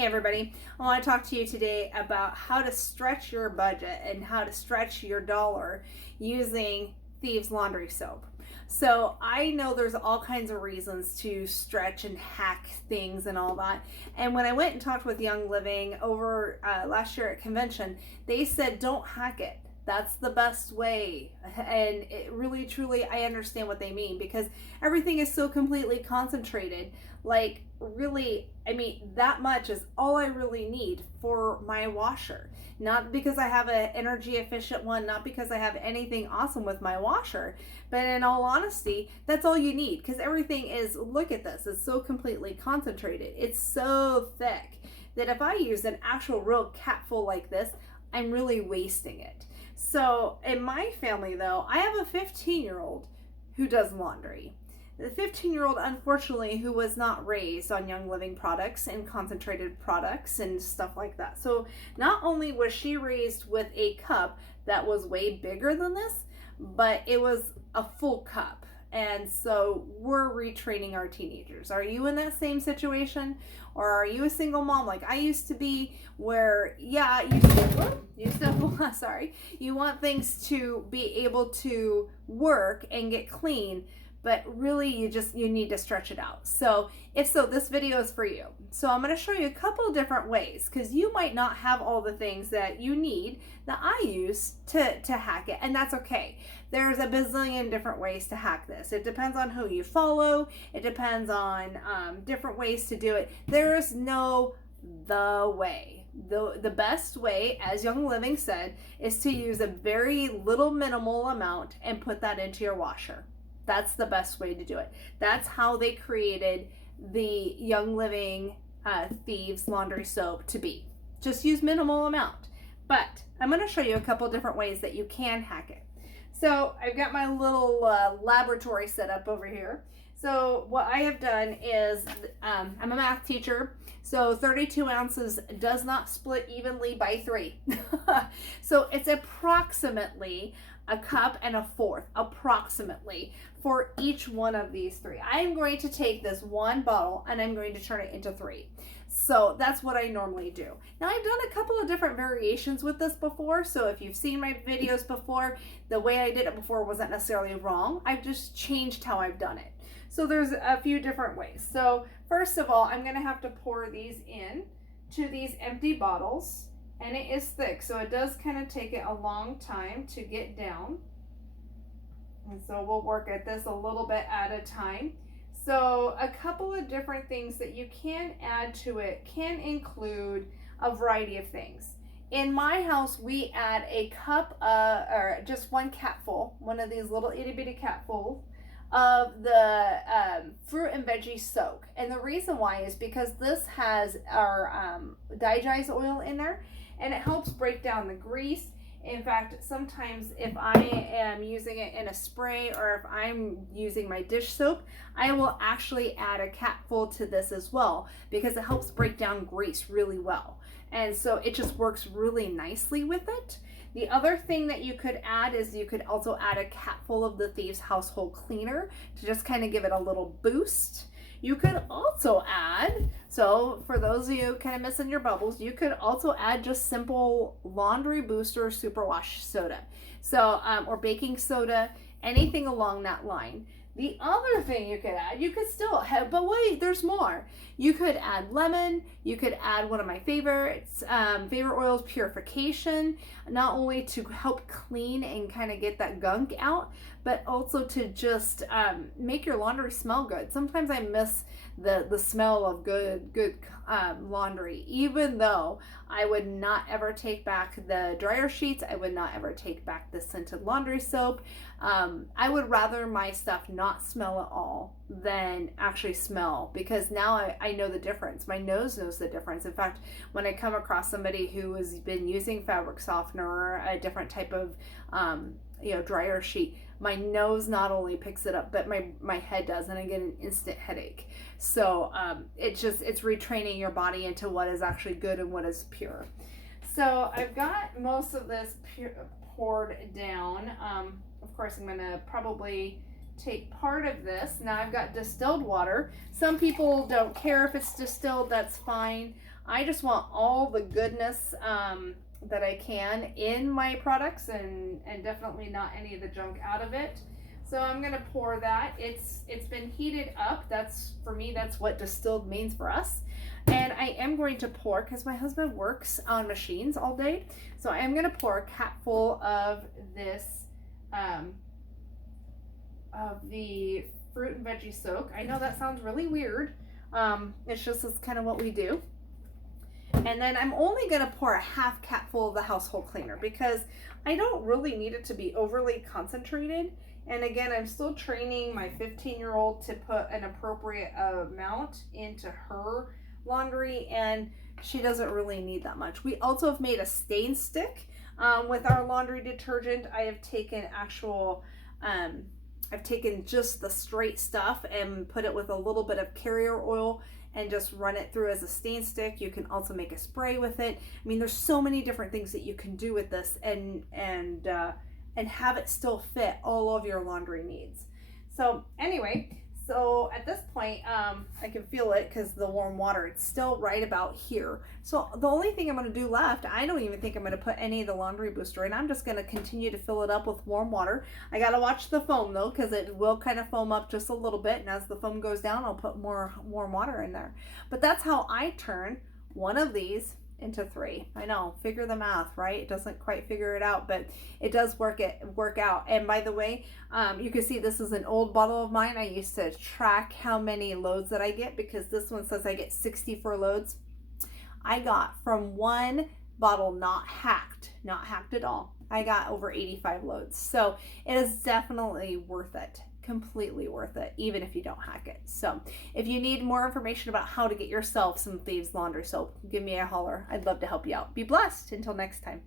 Hey everybody, I want to talk to you today about how to stretch your budget and how to stretch your dollar using Thieves Laundry Soap. So I know there's all kinds of reasons to stretch and hack things and all that. And when I went and talked with Young Living over last year at convention, they said don't hack it. That's the best way. And it really, truly, I understand what they mean because everything is so completely concentrated. Like, really, I mean, that much is all I really need for my washer. Not because I have an energy efficient one, not because I have anything awesome with my washer, but in all honesty, that's all you need because everything is, look at this, it's so completely concentrated. It's so thick that if I use an actual real capful like this, I'm really wasting it. So in my family though, I have a 15-year-old who does laundry. The 15-year-old, unfortunately, who was not raised on Young Living products and concentrated products and stuff like that. So not only was she raised with a cup that was way bigger than this, but it was a full cup. And so we're retraining our teenagers. Are you in that same situation? Or are you a single mom like I used to be where, yeah, you want things to be able to work and get clean, but really you need to stretch it out. So if so, this video is for you. So I'm going to show you a couple of different ways because you might not have all the things that you need that I use to hack it, and that's okay. There's a bazillion different ways to hack this. It depends on who you follow. It depends on different ways to do it. There's no the way. The best way, as Young Living said, is to use a very little minimal amount and put that into your washer. That's the best way to do it. That's how they created the Young Living Thieves Laundry Soap to be. Just use minimal amount. But I'm going to show you a couple different ways that you can hack it. So I've got my little laboratory set up over here. So what I have done is, I'm a math teacher, so 32 ounces does not split evenly by 3. So it's approximately a cup and a fourth, approximately, for each one of these 3. I'm going to take this one bottle and I'm going to turn it into 3. So that's what I normally do. Now I've done a couple of different variations with this before, so if you've seen my videos before, the way I did it before wasn't necessarily wrong. I've just changed how I've done it. So there's a few different ways. So first of all, I'm gonna have to pour these in to these empty bottles, and it is thick, so it does kind of take it a long time to get down. And so we'll work at this a little bit at a time. So a couple of different things that you can add to it can include a variety of things. In my house, we add a cup, or just one capful, one of these little itty bitty capfuls of the fruit and veggie soak. And the reason why is because this has our digest oil in there, and it helps break down the grease. In fact, sometimes if I am using it in a spray or if I'm using my dish soap, I will actually add a capful to this as well because it helps break down grease really well. And so it just works really nicely with it. The other thing that you could add is you could also add a capful of the Thieves Household Cleaner to just kind of give it a little boost. You could also add, so for those of you kind of missing your bubbles, you could also add just simple laundry booster superwash soda. So, or baking soda, anything along that line. The other thing you could add, you could still have, but wait, there's more. You could add lemon. You could add one of my favorites, favorite oils, purification, not only to help clean and kind of get that gunk out, but also to just make your laundry smell good. Sometimes I miss the smell of good laundry, even though I would not ever take back the dryer sheets. I would not ever take back the scented laundry soap. I would rather my stuff not smell at all than actually smell, because now I know the difference. My nose knows the difference. In fact, when I come across somebody who has been using fabric softener or a different type of dryer sheet, my nose not only picks it up, but my head does, and I get an instant headache. So it's retraining your body into what is actually good and what is pure. So I've got most of this poured down. Of course, I'm gonna probably take part of this. Now I've got distilled water. Some people don't care if it's distilled, that's fine. I just want all the goodness that I can in my products, and definitely not any of the junk out of it. So I'm gonna pour that. It's been heated up. That's, for me, that's what distilled means for us. And I am going to pour, because my husband works on machines all day, so I am gonna pour a capful of this of the fruit and veggie soak. I know that sounds really weird. It's just, it's kind of what we do. And then I'm only going to pour a half capful of the household cleaner, because I don't really need it to be overly concentrated. And again, I'm still training my 15-year-old to put an appropriate amount into her laundry, and she doesn't really need that much. We also have made a stain stick with our laundry detergent. I have taken actual, I've taken just the straight stuff and put it with a little bit of carrier oil and just run it through as a stain stick. You can also make a spray with it. I mean, there's so many different things that you can do with this, and have it still fit all of your laundry needs. So anyway, so at this point, I can feel it because the warm water, it's still right about here. So the only thing I'm going to do left, I don't even think I'm going to put any of the laundry booster in. I'm just going to continue to fill it up with warm water. I got to watch the foam though, because it will kind of foam up just a little bit. And as the foam goes down, I'll put more warm water in there. But that's how I turn one of these into 3. I know, figure the math, right? It doesn't quite figure it out, but it does work out. And by the way, you can see this is an old bottle of mine. I used to track how many loads that I get, because this one says I get 64 loads. I got from one bottle, not hacked at all, I got over 85 loads. So it is definitely worth it. Completely worth it, even if you don't hack it. So if you need more information about how to get yourself some Thieves Laundry Soap, give me a holler. I'd love to help you out. Be blessed. Until next time.